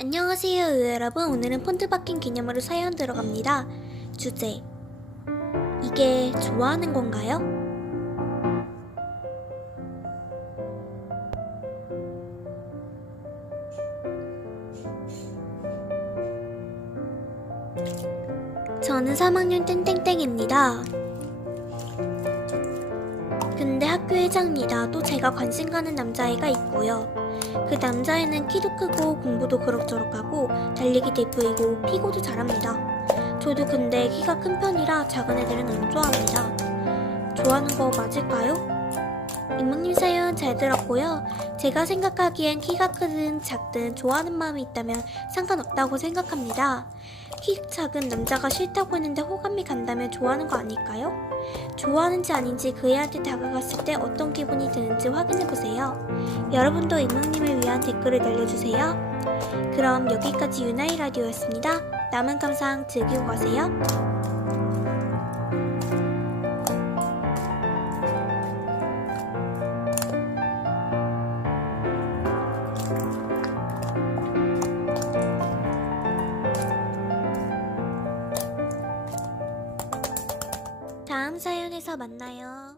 안녕하세요 여러분. 오늘은 폰트 바뀐 기념으로 사연 들어갑니다. 주제. 이게 좋아하는 건가요? 저는 3학년 땡땡땡입니다 근데 학교 회장입니다 또 제가 관심 가는 남자애가 있고요 그 남자애는 키도 크고 공부도 그럭저럭하고 달리기 대표이고 피고도 잘합니다. 저도 근데 키가 큰 편이라 작은 애들은 안 좋아합니다. 좋아하는 거 맞을까요? 이모님 사연 잘 들었고요. 제가 생각하기엔 키가 크든 작든 좋아하는 마음이 있다면 상관없다고 생각합니다. 키 작은 남자가 싫다고 했는데 호감이 간 다면 좋아하는 거 아닐까요? 좋아하는지 아닌지 그 애한테 다가갔을 때 어떤 기분이 드는지 확인해보세요. 여러분도 이모님을 위한 댓글을 날려주세요. 그럼 여기까지 유나이 라디오였습니다. 남은 감상 즐기고 가세요. 다음 사연에서 만나요.